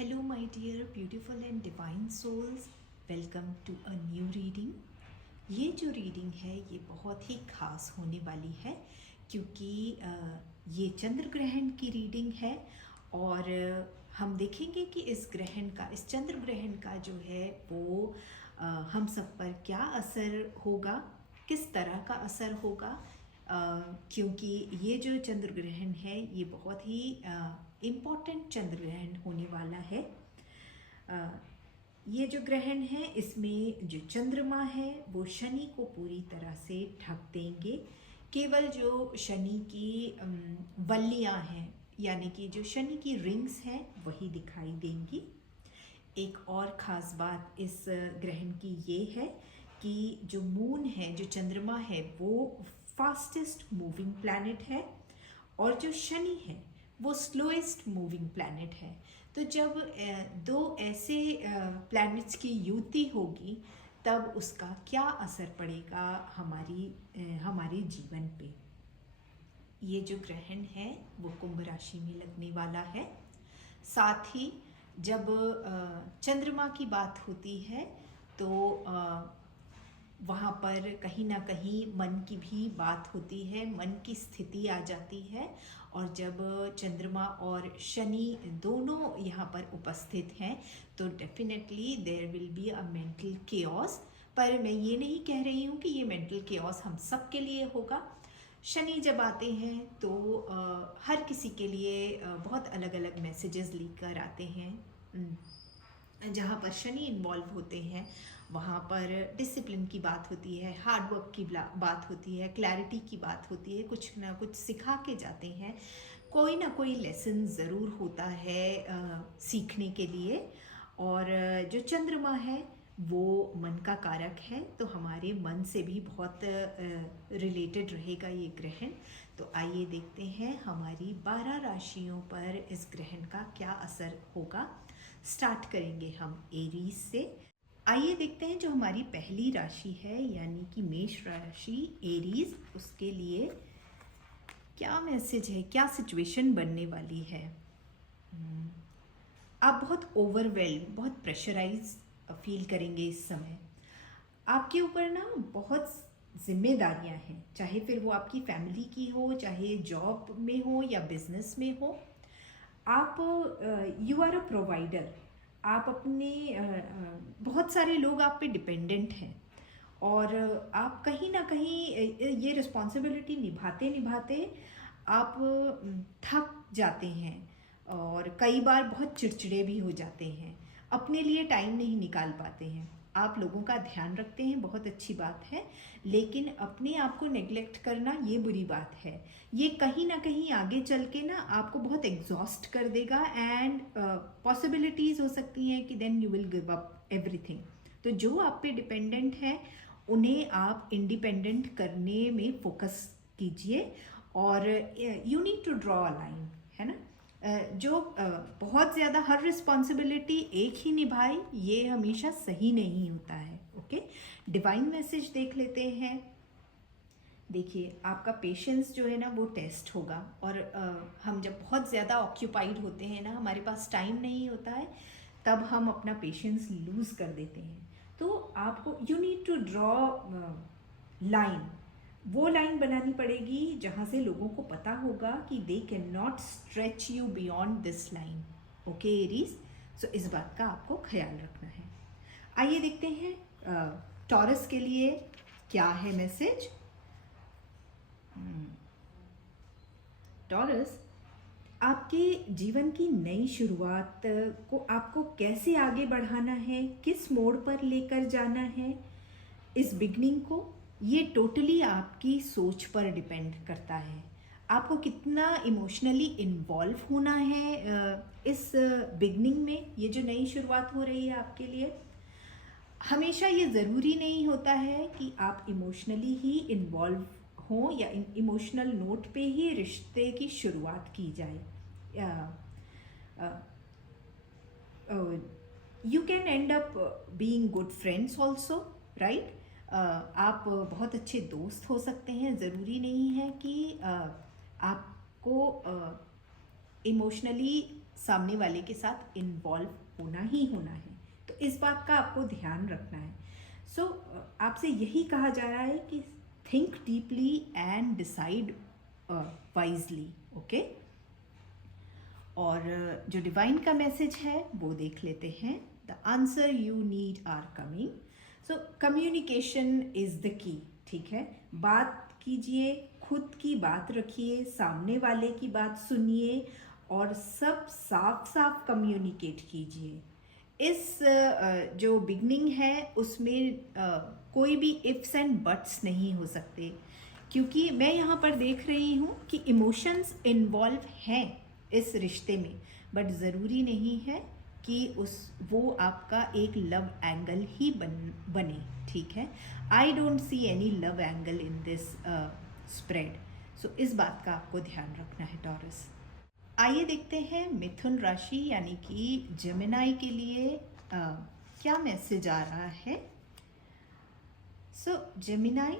Hello, my dear beautiful and divine souls. Welcome to a new reading. ये जो reading है ये बहुत ही खास होने वाली है क्योंकि ये चंद्र ग्रहण की रीडिंग है और हम देखेंगे कि इस चंद्र ग्रहण का जो है वो हम सब पर क्या असर होगा, किस तरह का असर होगा. क्योंकि ये जो चंद्र ग्रहण है ये बहुत ही इम्पॉर्टेंट चंद्र ग्रहण होने वाला है. ये जो ग्रहण है इसमें जो चंद्रमा है वो शनि को पूरी तरह से ढक देंगे. केवल जो शनि की वल्लियाँ हैं यानी कि जो शनि की रिंग्स हैं वही दिखाई देंगी. एक और ख़ास बात इस ग्रहण की ये है कि जो मून है, जो चंद्रमा है, वो फास्टेस्ट मूविंग प्लैनेट है और जो शनि है वो स्लोएस्ट मूविंग प्लैनेट है. तो जब दो ऐसे प्लैनेट्स की युति होगी तब उसका क्या असर पड़ेगा हमारे जीवन पे. ये जो ग्रहण है वो कुंभ राशि में लगने वाला है. साथ ही जब चंद्रमा की बात होती है तो वहाँ पर कहीं ना कहीं मन की भी बात होती है, मन की स्थिति आ जाती है. और जब चंद्रमा और शनि दोनों यहाँ पर उपस्थित हैं तो definitely there will be a mental chaos. पर मैं ये नहीं कह रही हूँ कि ये मेंटल केओस हम सब के लिए होगा. शनि जब आते हैं तो हर किसी के लिए बहुत अलग अलग मैसेजेस लेकर आते हैं. जहाँ पर शनि इन्वॉल्व होते हैं वहाँ पर डिसिप्लिन की बात होती है, हार्ड वर्क की बात होती है, क्लैरिटी की बात होती है, कुछ ना कुछ सिखा के जाते हैं. कोई ना कोई लेसन ज़रूर होता है सीखने के लिए. और जो चंद्रमा है वो मन का कारक है तो हमारे मन से भी बहुत रिलेटेड रहेगा ये ग्रहण. तो आइए देखते हैं हमारी 12 राशियों पर इस ग्रहण का क्या असर होगा. स्टार्ट करेंगे हम एरीज से. आइए देखते हैं जो हमारी पहली राशि है यानी कि मेष राशि एरीज, उसके लिए क्या मैसेज है, क्या सिचुएशन बनने वाली है. आप बहुत ओवरवेल्ड, बहुत प्रेशराइज फील करेंगे इस समय. आपके ऊपर ना बहुत जिम्मेदारियां हैं, चाहे फिर वो आपकी फैमिली की हो, चाहे जॉब में हो या बिजनेस में हो. आप यू आर अ प्रोवाइडर. आप अपने बहुत सारे लोग आप पे डिपेंडेंट हैं और आप कहीं ना कहीं ये रिस्पॉन्सिबिलिटी निभाते निभाते आप थक जाते हैं और कई बार बहुत चिड़चिड़े भी हो जाते हैं, अपने लिए टाइम नहीं निकाल पाते हैं. आप लोगों का ध्यान रखते हैं, बहुत अच्छी बात है, लेकिन अपने आप को नेग्लेक्ट करना ये बुरी बात है. ये कहीं ना कहीं आगे चल के ना आपको बहुत एग्जॉस्ट कर देगा एंड पॉसिबिलिटीज़ हो सकती हैं कि then you will give up everything. तो जो आप पे डिपेंडेंट है उन्हें आप इंडिपेंडेंट करने में फोकस कीजिए और you need to draw a line, है ना. जो बहुत ज़्यादा हर रिस्पॉन्सिबिलिटी एक ही निभाए ये हमेशा सही नहीं होता है. ओके, डिवाइन मैसेज देख लेते हैं. देखिए, आपका पेशेंस जो है ना वो टेस्ट होगा और हम जब बहुत ज़्यादा ऑक्यूपाइड होते हैं ना, हमारे पास टाइम नहीं होता है, तब हम अपना पेशेंस लूज़ कर देते हैं. तो आपको you need to draw line. वो लाइन बनानी पड़ेगी जहाँ से लोगों को पता होगा कि they can not stretch you beyond this line. Okay Aries, so इस बात का आपको ख्याल रखना है. आइए देखते हैं टॉरस के लिए क्या है मैसेज. टॉरस, आपके जीवन की नई शुरुआत को आपको कैसे आगे बढ़ाना है, किस मोड़ पर लेकर जाना है इस बिगनिंग को, ये टोटली आपकी सोच पर डिपेंड करता है. आपको कितना इमोशनली इन्वॉल्व होना है इस बिगनिंग में. ये जो नई शुरुआत हो रही है आपके लिए, हमेशा ये ज़रूरी नहीं होता है कि आप इमोशनली ही इन्वॉल्व हों या इमोशनल नोट पे ही रिश्ते की शुरुआत की जाए. You can and up being good friends also, right. आप बहुत अच्छे दोस्त हो सकते हैं. ज़रूरी नहीं है कि आपको इमोशनली सामने वाले के साथ इन्वॉल्व होना ही होना है। तो इस बात का आपको ध्यान रखना है। सो आपसे यही कहा जा रहा है कि think deeply and decide wisely. Okay, और जो डिवाइन का मैसेज है वो देख लेते हैं। The answer you need are coming. So communication is the key. ठीक है, बात कीजिए, खुद की बात रखिए, सामने वाले की बात सुनिए और सब साफ साफ कम्युनिकेट कीजिए। इस जो बिगनिंग है उसमें कोई भी इफ्स एंड बट्स नहीं हो सकते, क्योंकि मैं यहाँ पर देख रही हूँ कि इमोशंस इन्वॉल्व हैं इस रिश्ते में, बट ज़रूरी नहीं है कि वो आपका एक लव एंगल ही बने। ठीक है, I don't see any love angle in this spread. So इस बात का आपको ध्यान रखना है टॉरस। आइए देखते हैं मिथुन राशि यानी कि जेमिनाई के लिए क्या मैसेज आ रहा है। सो जेमिनाई,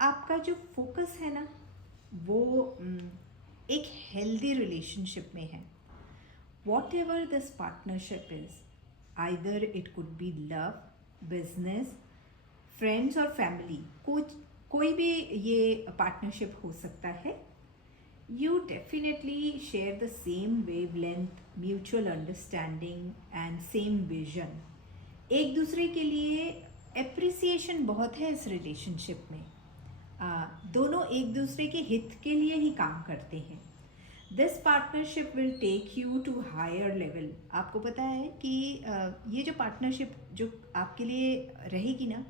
आपका जो फोकस है ना वो एक हेल्दी रिलेशनशिप में है। What ever this partnership is, either it could be love, business, friends और फैमिली, कोई भी ये पार्टनरशिप हो सकता है। You definitely share the same wavelength, mutual understanding and same vision. एक दूसरे के लिए एप्रिसिएशन बहुत है इस रिलेशनशिप में। दोनों एक दूसरे के हित के लिए ही काम करते हैं। This partnership will take you to higher level. आपको पता है कि ये जो पार्टनरशिप जो आपके लिए रहेगी ना,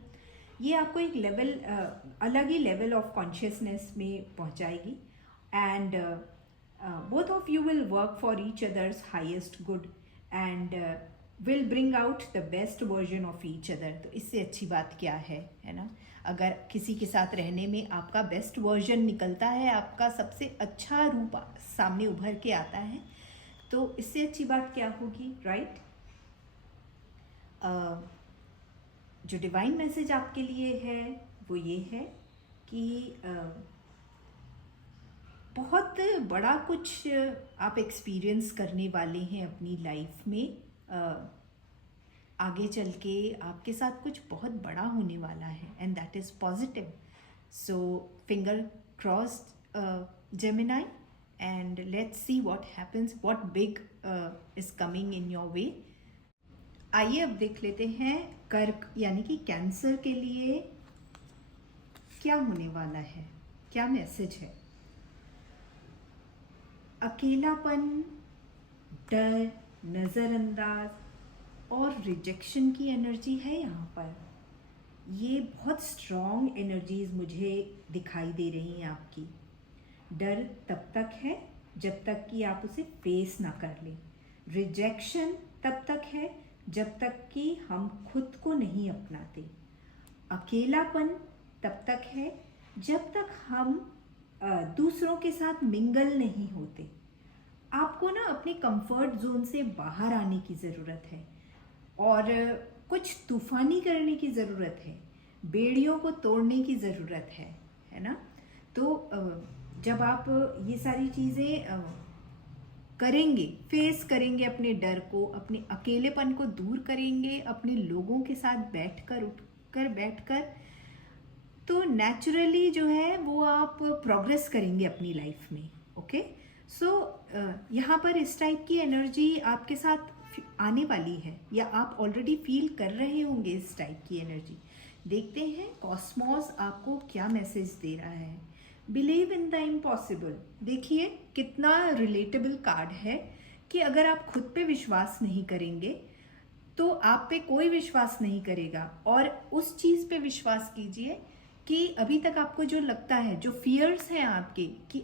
ये आपको एक लेवल अलग ही लेवल ऑफ कॉन्शियसनेस में पहुंचाएगी। And both of you will work for each other's highest good and will bring out the best version of each other. तो इससे अच्छी बात क्या है ना? अगर किसी के साथ रहने में आपका बेस्ट वर्जन निकलता है, आपका सबसे अच्छा रूप सामने उभर के आता है, तो इससे अच्छी बात क्या होगी, राइट? जो डिवाइन मैसेज आपके लिए है वो ये है कि बहुत बड़ा कुछ आप एक्सपीरियंस करने वाले हैं अपनी लाइफ में। आगे चल के आपके साथ कुछ बहुत बड़ा होने वाला है and that is positive. So finger crossed Gemini, and let's see what happens, what big is coming in your way. आइए अब देख लेते हैं कर्क यानी कि कैंसर के लिए क्या होने वाला है, क्या मैसेज है। अकेलापन, डर, नज़रअंदाज और रिजेक्शन की एनर्जी है यहाँ पर। ये बहुत स्ट्रॉन्ग एनर्जीज मुझे दिखाई दे रही हैं आपकी। डर तब तक है जब तक कि आप उसे फेस ना कर लें। रिजेक्शन तब तक है जब तक कि हम खुद को नहीं अपनाते। अकेलापन तब तक है जब तक हम दूसरों के साथ मिंगल नहीं होते। आपको ना अपने कंफर्ट जोन से बाहर आने की ज़रूरत है और कुछ तूफानी करने की ज़रूरत है, बेड़ियों को तोड़ने की ज़रूरत है ना? तो जब आप ये सारी चीज़ें करेंगे, फेस करेंगे अपने डर को, अपने अकेलेपन को दूर करेंगे, अपने लोगों के साथ बैठकर तो नेचुरली जो है वो आप प्रोग्रेस करेंगे अपनी लाइफ में। ओके, सो यहाँ पर इस टाइप की एनर्जी आपके साथ आने वाली है या आप ऑलरेडी फील कर रहे होंगे इस टाइप की एनर्जी। देखते हैं कॉस्मोस आपको क्या मैसेज दे रहा है। Believe in the impossible. देखिए कितना रिलेटेबल कार्ड है कि अगर आप खुद पे विश्वास नहीं करेंगे तो आप पे कोई विश्वास नहीं करेगा। और उस चीज़ पे विश्वास कीजिए कि अभी तक आपको जो लगता है, जो फियर्स हैं आपके कि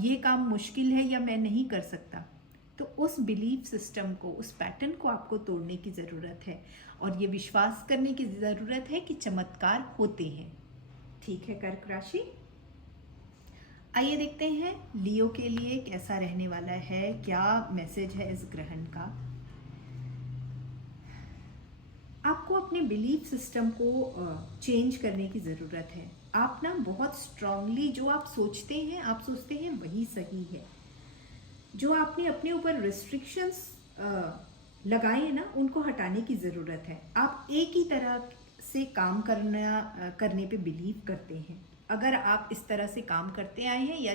ये काम मुश्किल है या मैं नहीं कर सकता, तो उस बिलीफ सिस्टम को, उस पैटर्न को आपको तोड़ने की ज़रूरत है और ये विश्वास करने की ज़रूरत है कि चमत्कार होते हैं। ठीक है कर्क राशि, आइए देखते हैं लियो के लिए कैसा रहने वाला है, क्या मैसेज है इस ग्रहण का। आपको अपने बिलीफ सिस्टम को चेंज करने की ज़रूरत है। आप ना बहुत स्ट्रांगली जो आप सोचते हैं वही सही है। जो आपने अपने ऊपर रिस्ट्रिक्शंस लगाए हैं ना, उनको हटाने की ज़रूरत है। आप एक ही तरह से काम करने पे बिलीव करते हैं। अगर आप इस तरह से काम करते आए हैं या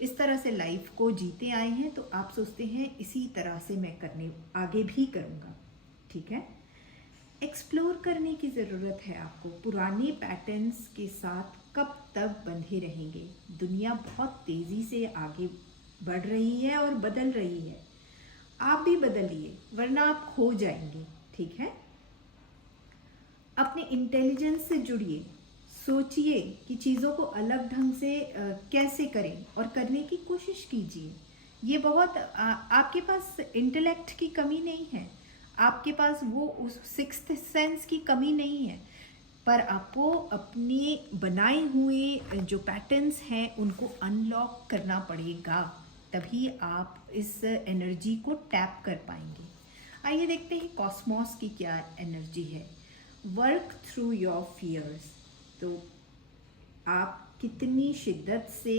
इस तरह से लाइफ को जीते आए हैं, तो आप सोचते हैं इसी तरह से मैं करने आगे भी करूँगा। ठीक है, एक्सप्लोर करने की ज़रूरत है आपको। पुराने पैटर्न्स के साथ कब तक बंधे रहेंगे? दुनिया बहुत तेज़ी से आगे बढ़ रही है और बदल रही है। आप भी बदलिए, वरना आप खो जाएंगे। ठीक है, अपने इंटेलिजेंस से जुड़िए। सोचिए कि चीज़ों को अलग ढंग से कैसे करें और करने की कोशिश कीजिए। ये बहुत आपके पास इंटेलेक्ट की कमी नहीं है, आपके पास वो उस सिक्स्थ सेंस की कमी नहीं है, पर आपको अपने बनाए हुए जो पैटर्न्स हैं उनको अनलॉक करना पड़ेगा, तभी आप इस एनर्जी को टैप कर पाएंगे। आइए देखते हैं कॉस्मोस की क्या एनर्जी है। Work through your fears. तो आप कितनी शिद्दत से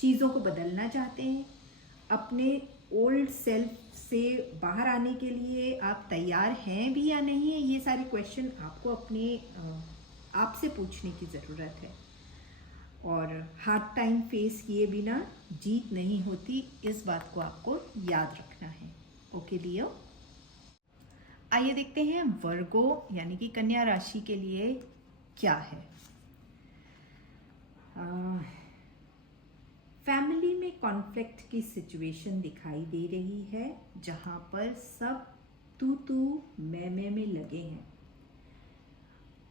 चीज़ों को बदलना चाहते हैं, अपने ओल्ड सेल्फ से बाहर आने के लिए आप तैयार हैं भी या नहीं है, ये सारे क्वेश्चन आपको अपने आप से पूछने की ज़रूरत है। और हार्ड टाइम फेस किए बिना जीत नहीं होती, इस बात को आपको याद रखना है। ओके लियो, आइए देखते हैं वर्गो यानी कि कन्या राशि के लिए क्या है। फैमिली में कॉन्फ्लिक्ट की सिचुएशन दिखाई दे रही है, जहां पर सब तू मैं में लगे हैं।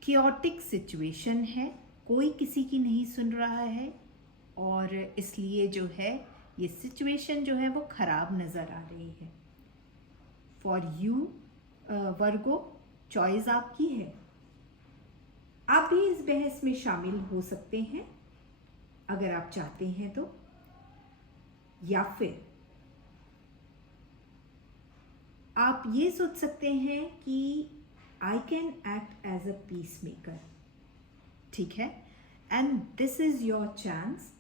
क्योटिक सिचुएशन है, कोई किसी की नहीं सुन रहा है और इसलिए जो है ये सिचुएशन जो है वो खराब नज़र आ रही है। फॉर यू वर्गो, चॉइस आपकी है। आप भी इस बहस में शामिल हो सकते हैं अगर आप चाहते हैं तो, या फिर आप ये सोच सकते हैं कि I can act as a peace maker. ठीक है, and this is your chance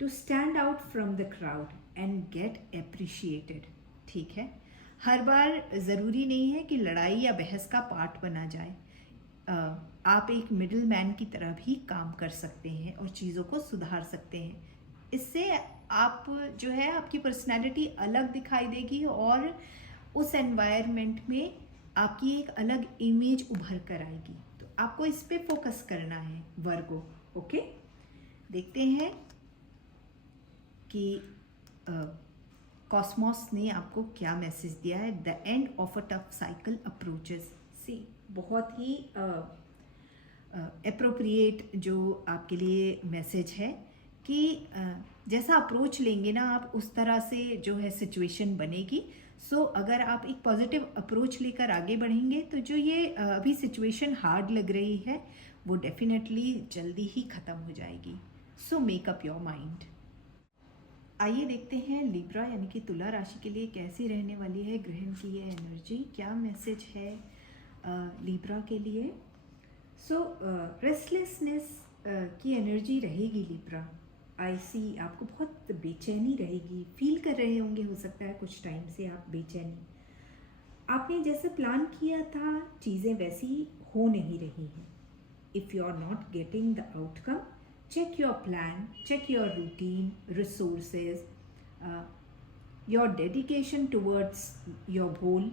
to stand out from the crowd and get appreciated. ठीक है, हर बार ज़रूरी नहीं है कि लड़ाई या बहस का पार्ट बना जाए। आप एक मिडिल मैन की तरह भी काम कर सकते हैं और चीज़ों को सुधार सकते हैं। इससे आप जो है आपकी पर्सनैलिटी अलग दिखाई देगी और उस एनवायरनमेंट में आपकी एक अलग इमेज उभर कर आएगी। तो आपको इस पे फोकस करना है वर्गो। ओके, देखते हैं कि कॉस्मोस ने आपको क्या मैसेज दिया है। The end of a tough cycle approaches. See, बहुत ही एप्रोप्रिएट जो आपके लिए मैसेज है कि जैसा अप्रोच लेंगे ना आप, उस तरह से जो है सिचुएशन बनेगी। सो अगर आप एक पॉजिटिव अप्रोच लेकर आगे बढ़ेंगे तो जो ये अभी सिचुएशन हार्ड लग रही है वो डेफिनेटली जल्दी ही ख़त्म हो जाएगी। So make up your mind. आइए देखते हैं लिब्रा यानी कि तुला राशि के लिए कैसी रहने वाली है ग्रहण की ये एनर्जी, क्या मैसेज है लिब्रा के लिए। सो रेस्टलेसनेस की एनर्जी रहेगी लिब्रा। आई सी, आपको बहुत बेचैनी रहेगी, फील कर रहे होंगे, हो सकता है कुछ टाइम से आप बेचैनी। आपने जैसे प्लान किया था चीज़ें वैसी हो नहीं रही हैं। If you are not getting the outcome, check your plan, check your routine, resources, your dedication towards your goal,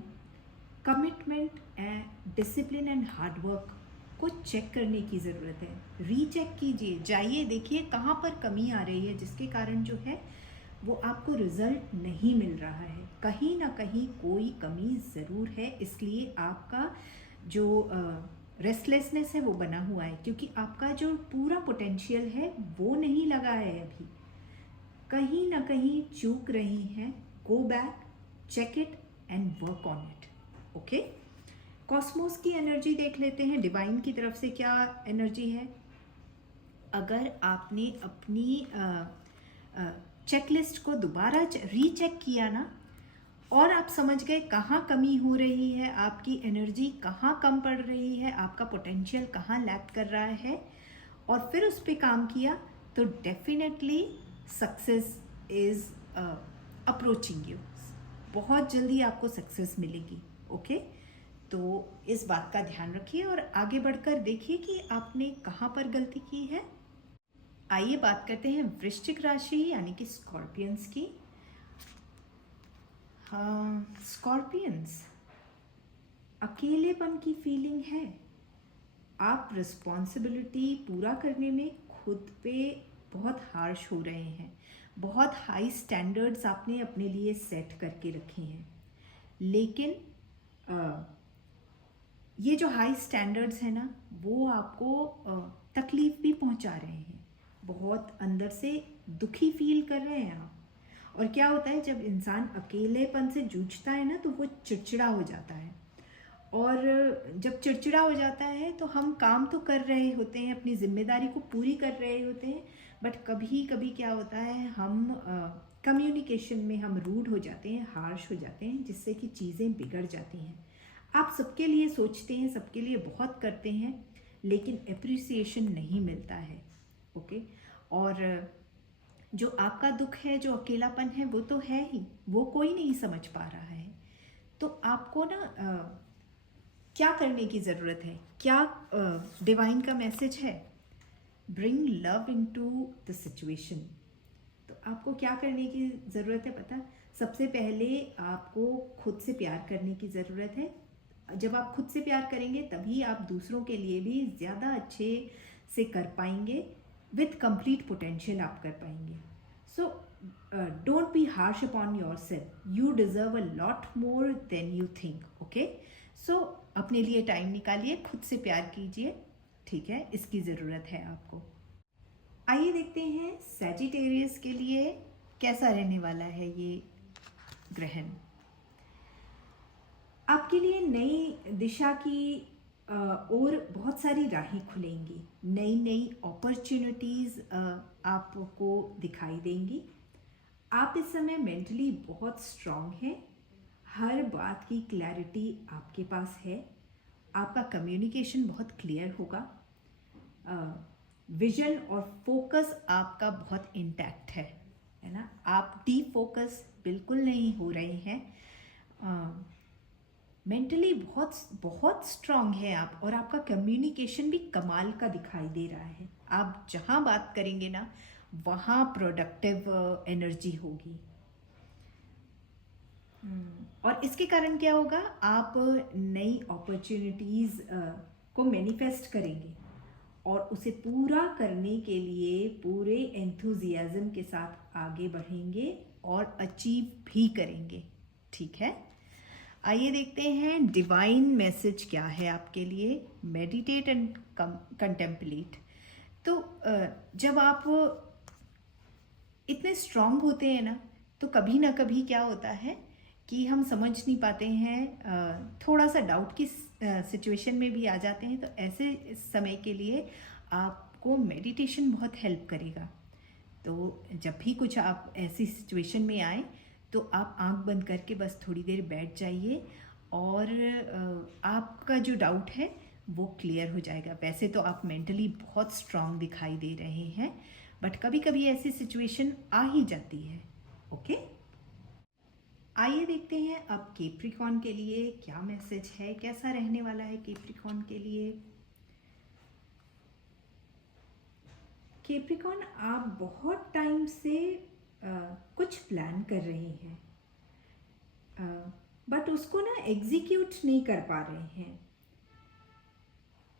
commitment and discipline and hard work को चेक करने की ज़रूरत है। रीचेक कीजिए, जाइए देखिए कहाँ पर कमी आ रही है जिसके कारण जो है वो आपको रिजल्ट नहीं मिल रहा है। कहीं ना कहीं कोई कमी ज़रूर है, इसलिए आपका जो रेस्टलेसनेस है वो बना हुआ है, क्योंकि आपका जो पूरा पोटेंशियल है वो नहीं लगा है अभी। कहीं ना कहीं चूक रही हैं। Go back, check it and work on it. Okay, cosmos की एनर्जी देख लेते हैं, डिवाइन की तरफ से क्या एनर्जी है। अगर आपने अपनी चेकलिस्ट को दोबारा रीचेक किया ना और आप समझ गए कहाँ कमी हो रही है, आपकी एनर्जी कहाँ कम पड़ रही है, आपका पोटेंशियल कहाँ लैक कर रहा है, और फिर उस पर काम किया, तो definitely success is approaching you. बहुत जल्दी आपको सक्सेस मिलेगी। ओके, तो इस बात का ध्यान रखिए और आगे बढ़कर देखिए कि आपने कहाँ पर गलती की है। आइए बात करते हैं वृश्चिक राशि यानी कि स्कॉर्पियंस की। हाँ, स्कॉर्पियंस, अकेलेपन की फीलिंग है। आप रिस्पॉन्सिबिलिटी पूरा करने में खुद पे बहुत हार्श हो रहे हैं। बहुत हाई स्टैंडर्ड्स आपने अपने लिए सेट करके रखे हैं, लेकिन ये जो हाई स्टैंडर्ड्स हैं ना, वो आपको तकलीफ भी पहुंचा रहे हैं। बहुत अंदर से दुखी फील कर रहे हैं आप। और क्या होता है, जब इंसान अकेलेपन से जूझता है ना, तो वो चिड़चिड़ा हो जाता है। और जब चिड़चिड़ा हो जाता है तो हम काम तो कर रहे होते हैं, अपनी जिम्मेदारी को पूरी कर रहे होते हैं, बट कभी कभी क्या होता है, हम कम्युनिकेशन में हम रूड हो जाते हैं, हार्श हो जाते हैं, जिससे कि चीज़ें बिगड़ जाती हैं। आप सबके लिए सोचते हैं, सबके लिए बहुत करते हैं, लेकिन एप्रिसिएशन नहीं मिलता है। ओके, और जो आपका दुख है, जो अकेलापन है, वो तो है ही, वो कोई नहीं समझ पा रहा है। तो आपको ना क्या करने की ज़रूरत है, क्या डिवाइन का मैसेज है, bring love into the situation. तो आपको क्या करने की ज़रूरत है पता? सबसे पहले आपको खुद से प्यार करने की ज़रूरत है। जब आप खुद से प्यार करेंगे तभी आप दूसरों के लिए भी ज़्यादा अच्छे से कर पाएंगे। विथ कंप्लीट पोटेंशियल आप कर पाएंगे। So don't be harsh upon yourself. You deserve a lot more than you think. Okay, so अपने लिए टाइम निकालिए, खुद से प्यार कीजिए, ठीक है? इसकी ज़रूरत है आपको। आइए देखते हैं सैजिटेरियस के लिए कैसा रहने वाला है ये ग्रहण। आपके लिए नई दिशा की और बहुत सारी राहें खुलेंगी, नई नई अपॉर्चुनिटीज़ आपको दिखाई देंगी। आप इस समय मेंटली बहुत स्ट्रांग हैं, हर बात की क्लैरिटी आपके पास है, आपका कम्युनिकेशन बहुत क्लियर होगा, विजन और फोकस आपका बहुत इंटैक्ट है ना? आप डी फोकस बिल्कुल नहीं हो रहे हैं। मेंटली बहुत बहुत स्ट्रांग है आप, और आपका कम्युनिकेशन भी कमाल का दिखाई दे रहा है। आप जहाँ बात करेंगे ना, वहाँ प्रोडक्टिव एनर्जी होगी। और इसके कारण क्या होगा, आप नई अपॉर्चुनिटीज़ को मैनिफेस्ट करेंगे और उसे पूरा करने के लिए पूरे एंथुजियाज्म के साथ आगे बढ़ेंगे और अचीव भी करेंगे, ठीक है? आइए देखते हैं डिवाइन मैसेज क्या है आपके लिए। Meditate and contemplate. तो जब आप इतने स्ट्रांग होते हैं ना, तो कभी ना कभी क्या होता है कि हम समझ नहीं पाते हैं, थोड़ा सा डाउट की सिचुएशन में भी आ जाते हैं। तो ऐसे समय के लिए आपको मेडिटेशन बहुत हेल्प करेगा। तो जब भी कुछ आप ऐसी सिचुएशन में आए, तो आप आंख बंद करके बस थोड़ी देर बैठ जाइए और आपका जो डाउट है वो क्लियर हो जाएगा। वैसे तो आप मेंटली बहुत स्ट्रांग दिखाई दे रहे हैं, बट कभी कभी ऐसी सिचुएशन आ ही जाती है। ओके, आइए देखते हैं अब कैप्रिकॉर्न के लिए क्या मैसेज है, कैसा रहने वाला है कैप्रिकॉर्न के लिए। कैप्रिकॉर्न, आप बहुत टाइम से कुछ प्लान कर रहे हैं, बट उसको ना एग्जीक्यूट नहीं कर पा रहे हैं।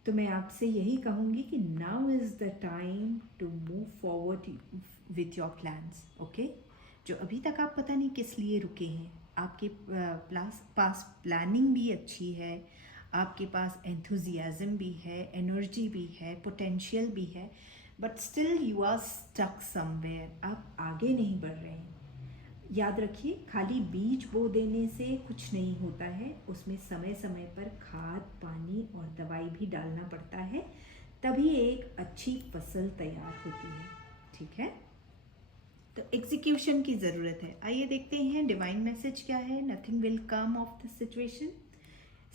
तो मैं आपसे यही कहूँगी कि now is the time to move forward with your plans. Okay, जो अभी तक आप पता नहीं किस लिए रुके हैं, आपके पास प्लानिंग भी अच्छी है, आपके पास एंथुजियाज्म भी है, एनर्जी भी है, पोटेंशियल भी है, but still you are stuck somewhere. आप आगे नहीं बढ़ रहे हैं। याद रखिए, खाली बीज बो देने से कुछ नहीं होता है, उसमें समय समय पर खाद, पानी और दवाई भी डालना पड़ता है, तभी एक अच्छी फसल तैयार होती है, ठीक है? तो एग्जीक्यूशन की ज़रूरत है। आइए देखते हैं डिवाइन मैसेज क्या है। Nothing will come of the situation.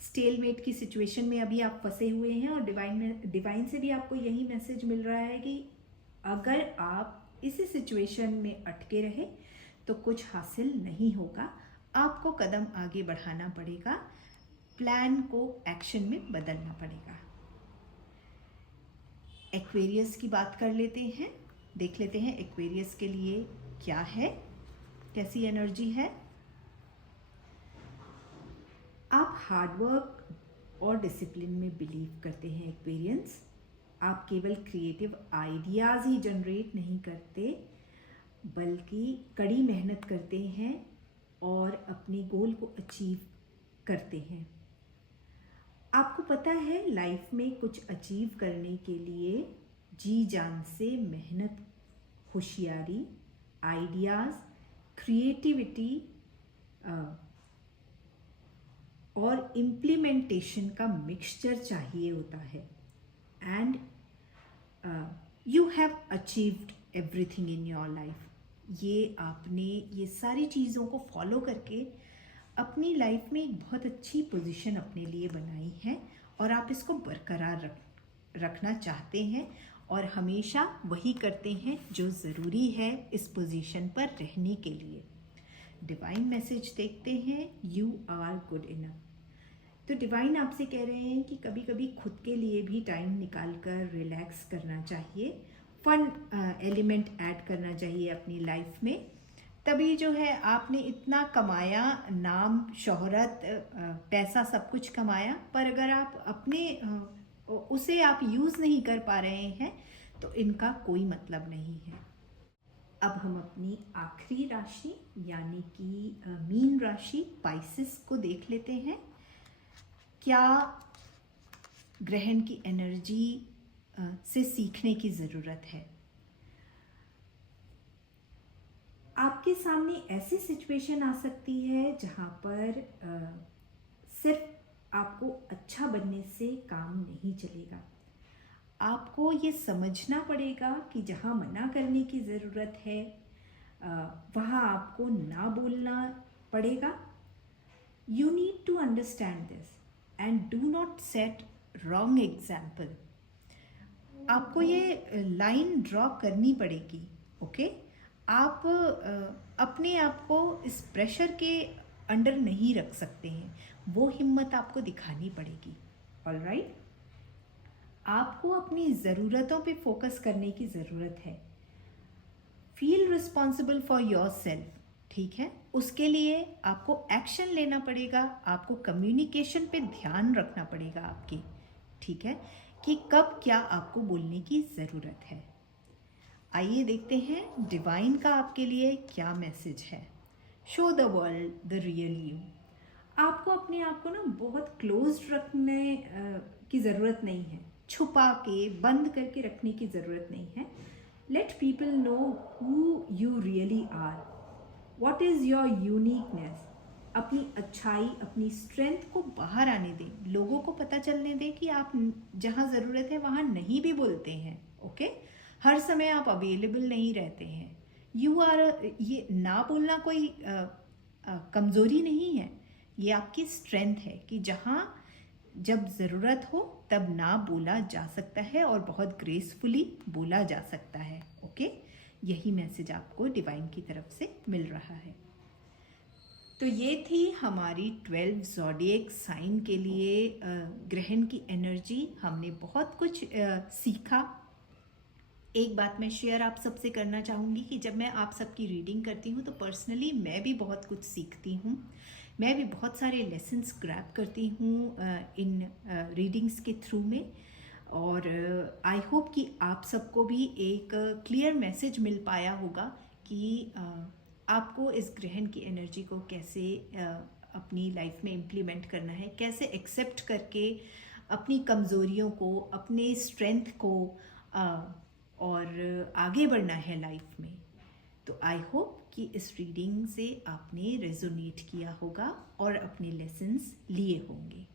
Stalemate की सिचुएशन में अभी आप फंसे हुए हैं, और डिवाइन से भी आपको यही मैसेज मिल रहा है कि अगर आप इसी सिचुएशन में अटके रहे तो कुछ हासिल नहीं होगा। आपको कदम आगे बढ़ाना पड़ेगा, प्लान को एक्शन में बदलना पड़ेगा। एक्वेरियस की बात कर लेते हैं, देख लेते हैं एक्वेरियस के लिए क्या है, कैसी एनर्जी है। आप हार्डवर्क और डिसिप्लिन में बिलीव करते हैं एक्वेरियंस। आप केवल क्रिएटिव आइडियाज़ ही जनरेट नहीं करते, बल्कि कड़ी मेहनत करते हैं और अपने गोल को अचीव करते हैं। आपको पता है लाइफ में कुछ अचीव करने के लिए जी जान से मेहनत, होशियारी, आइडियाज़, क्रिएटिविटी और इम्प्लीमेंटेशन का मिक्सचर चाहिए होता है। And you have achieved everything in your life. ये आपने ये सारी चीज़ों को फॉलो करके अपनी लाइफ में एक बहुत अच्छी पोजीशन अपने लिए बनाई है और आप इसको बरकरार रखना चाहते हैं और हमेशा वही करते हैं जो ज़रूरी है इस पोजीशन पर रहने के लिए। डिवाइन मैसेज देखते हैं, यू आर गुड इनफ। तो डिवाइन आपसे कह रहे हैं कि कभी कभी खुद के लिए भी टाइम निकाल कर रिलैक्स करना चाहिए, फन एलिमेंट ऐड करना चाहिए अपनी लाइफ में। तभी जो है आपने इतना कमाया, नाम, शोहरत, पैसा सब कुछ कमाया, पर अगर आप अपने उसे आप यूज़ नहीं कर पा रहे हैं तो इनका कोई मतलब नहीं है। अब हम अपनी आखिरी राशि यानी कि मीन राशि पाइसेस को देख लेते हैं। क्या ग्रहण की एनर्जी से सीखने की ज़रूरत है? आपके सामने ऐसी सिचुएशन आ सकती है जहाँ पर सिर्फ आपको अच्छा बनने से काम नहीं चलेगा। आपको ये समझना पड़ेगा कि जहाँ मना करने की ज़रूरत है वहाँ आपको ना बोलना पड़ेगा। You need to understand this and do not set wrong example. आपको ये लाइन ड्रॉ करनी पड़ेगी, ओके? आप अपने आप को इस प्रेशर के अंडर नहीं रख सकते हैं, वो हिम्मत आपको दिखानी पड़ेगी। ऑलराइट, आपको अपनी ज़रूरतों पे फोकस करने की ज़रूरत है। Feel responsible for your self, ठीक है? उसके लिए आपको एक्शन लेना पड़ेगा, आपको कम्युनिकेशन पे ध्यान रखना पड़ेगा आपकी, ठीक है, कि कब क्या आपको बोलने की ज़रूरत है। आइए देखते हैं डिवाइन का आपके लिए क्या मैसेज है। Show the world the real you. आपको अपने आप को ना बहुत क्लोज रखने की ज़रूरत नहीं है, छुपा के बंद करके रखने की ज़रूरत नहीं है। Let people know who you really are, what is your uniqueness. अपनी अच्छाई, अपनी स्ट्रेंथ को बाहर आने दें, लोगों को पता चलने दें कि आप जहाँ ज़रूरत है वहाँ नहीं भी बोलते हैं, ओके? हर समय आप अवेलेबल नहीं रहते हैं। यू आर, ये ना बोलना कोई कमज़ोरी नहीं है, ये आपकी स्ट्रेंथ है कि जहाँ जब ज़रूरत हो तब ना बोला जा सकता है और बहुत ग्रेसफुली बोला जा सकता है, ओके? यही मैसेज आपको डिवाइन की तरफ से मिल रहा है। तो ये थी हमारी 12 ज़ोडिएक साइन के लिए ग्रहण की एनर्जी। हमने बहुत कुछ सीखा। एक बात मैं शेयर आप सबसे करना चाहूँगी कि जब मैं आप सबकी रीडिंग करती हूँ तो पर्सनली मैं भी बहुत कुछ सीखती हूँ, मैं भी बहुत सारे लेसन्स ग्रैब करती हूँ इन रीडिंग्स के थ्रू में। और आई होप कि आप सबको भी एक क्लियर मैसेज मिल पाया होगा कि आपको इस ग्रहण की एनर्जी को कैसे अपनी लाइफ में इम्प्लीमेंट करना है, कैसे एक्सेप्ट करके अपनी कमज़ोरियों को, अपने स्ट्रेंथ को और आगे बढ़ना है लाइफ में। तो आई होप कि इस रीडिंग से आपने रेजोनेट किया होगा और अपने लेसन्स लिए होंगे।